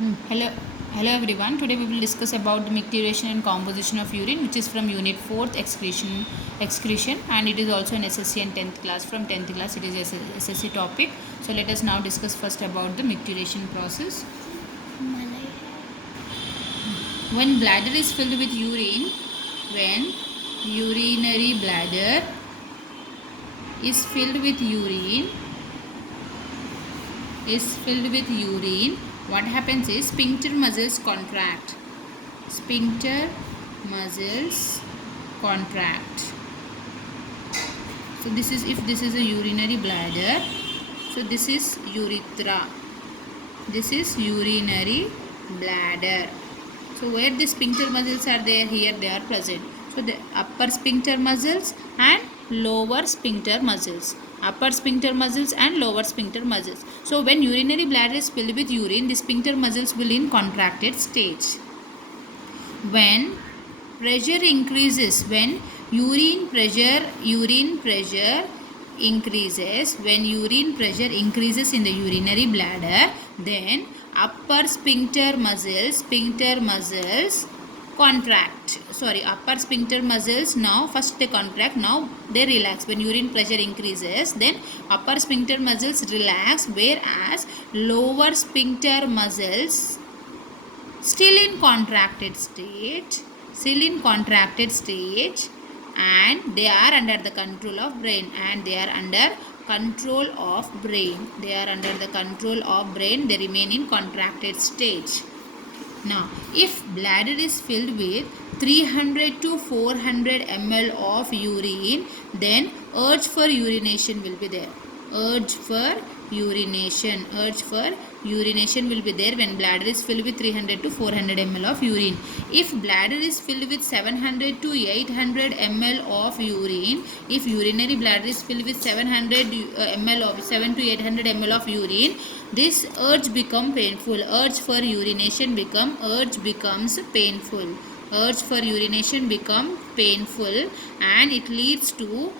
Hello, hello everyone. Today we will discuss about the micturition and composition of urine, which is from Unit 4th excretion, and it is also an SSC and 10th class. From 10th class, it is SSC topic. So let us now discuss first about the micturition process. When bladder is filled with urine, when urinary bladder is filled with urine, what happens is sphincter muscles contract. Sphincter muscles contract. So this is, if this is a urinary bladder, so this is urethra. This is urinary bladder. So where the sphincter muscles are there, here they are present. So the upper sphincter muscles and lower sphincter muscles. Upper sphincter muscles and lower sphincter muscles. So when urinary bladder is filled with urine, the sphincter muscles will in contracted stage. When pressure increases, when urine pressure increases, when urine pressure increases in the urinary bladder, then upper sphincter muscles contract. Upper sphincter muscles, now first they contract, now they relax. When urine pressure increases, then upper sphincter muscles relax, whereas lower sphincter muscles still in contracted state, and they are under the control of brain, they remain in contracted stage. Now if bladder is filled with 300 to 400 ml of urine, then urge for urination will be there. Urge for urination will be there when bladder is filled with 300 to 400 ml of urine. If bladder is filled with 700 to 800 ml of urine, if urinary bladder is filled with 700 ml of 7 to 800 ml of urine, this urge become painful. Urge for urination becomes painful. Urge for urination become painful, and it lead to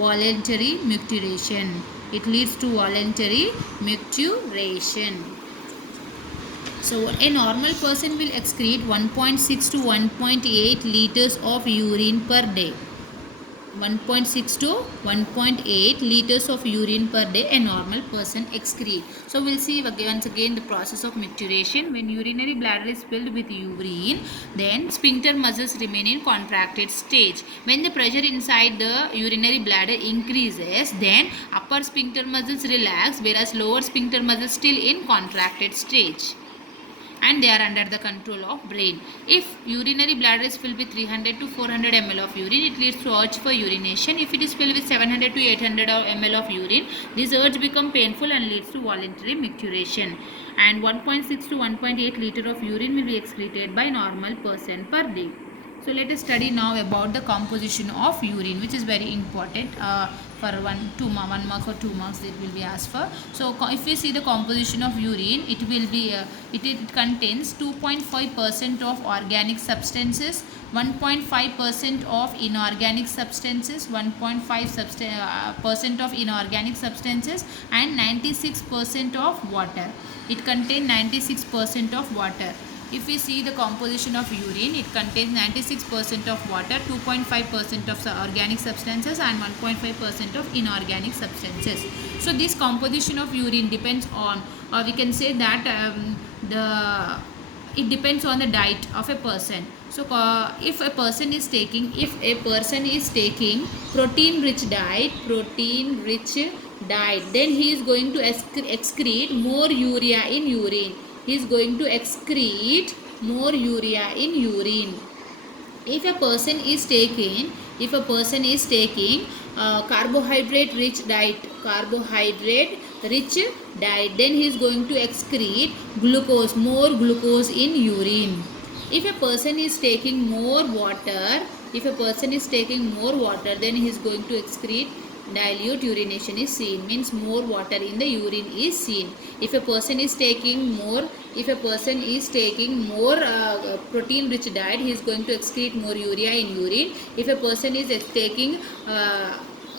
voluntary micturition. So a normal person will excrete 1.6 to 1.8 liters of urine per day. 1.6 to 1.8 liters of urine per day a normal person excrete. So we'll see once again the process of micturition. When urinary bladder is filled with urine, then sphincter muscles remain in contracted stage. When the pressure inside the urinary bladder increases, then upper sphincter muscles relax, whereas lower sphincter muscles still in contracted stage, and they are under the control of brain. If urinary bladder is filled with 300 to 400 ml of urine, it leads to urge for urination. If it is filled with 700 to 800 ml of urine, this urge becomes painful and leads to voluntary micturition. And 1.6 to 1.8 liter of urine will be excreted by normal person per day. So let us study now about the composition of urine, which is very important for 1 mark or 2 marks it will be asked for. So if we see the composition of urine, it will be it contains 2.5% of organic substances, 1.5% of inorganic substances, 1.5% of inorganic substances, and 96% of water. It contains 96% of water. If we see the composition of urine, it contains 96% of water, 2.5% of organic substances, and 1.5% of inorganic substances. So this composition of urine depends on, or we can say that it depends on the diet of a person. So if a person is taking protein rich diet, then he is going to excrete more urea in urine. He is going to excrete more urea in urine. If a person is taking carbohydrate rich diet, then he is going to excrete more glucose in urine. If a person is taking more water, then he is going to excrete dilute urination is seen, means more water in the urine is seen. If a person is taking more protein rich diet, he is going to excrete more urea in urine. If a person is taking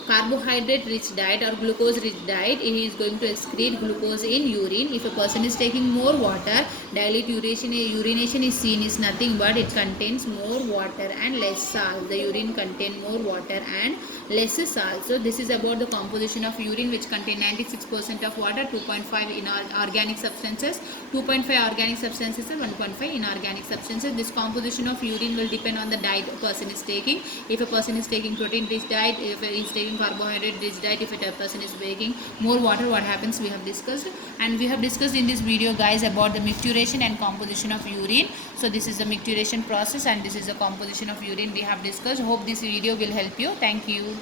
carbohydrate rich diet or glucose rich diet, he is going to excrete glucose in urine. If a person is taking more water, dilute urination is seen is nothing but it contains more water and less salt. The urine contain more water and less salt. So this is about the composition of urine, which contain 96% of water, 2.5 organic substances, 2.5 organic substances and 1.5 inorganic substances. This composition of urine will depend on the diet a person is taking. If a person is taking protein rich diet, if he is taking carbohydrate rich diet, if a person is taking more water, what happens we have discussed. And we have discussed in this video guys about the micturition and composition of urine. So this is the micturition process and this is the composition of urine we have discussed. Hope this video will help you. Thank you.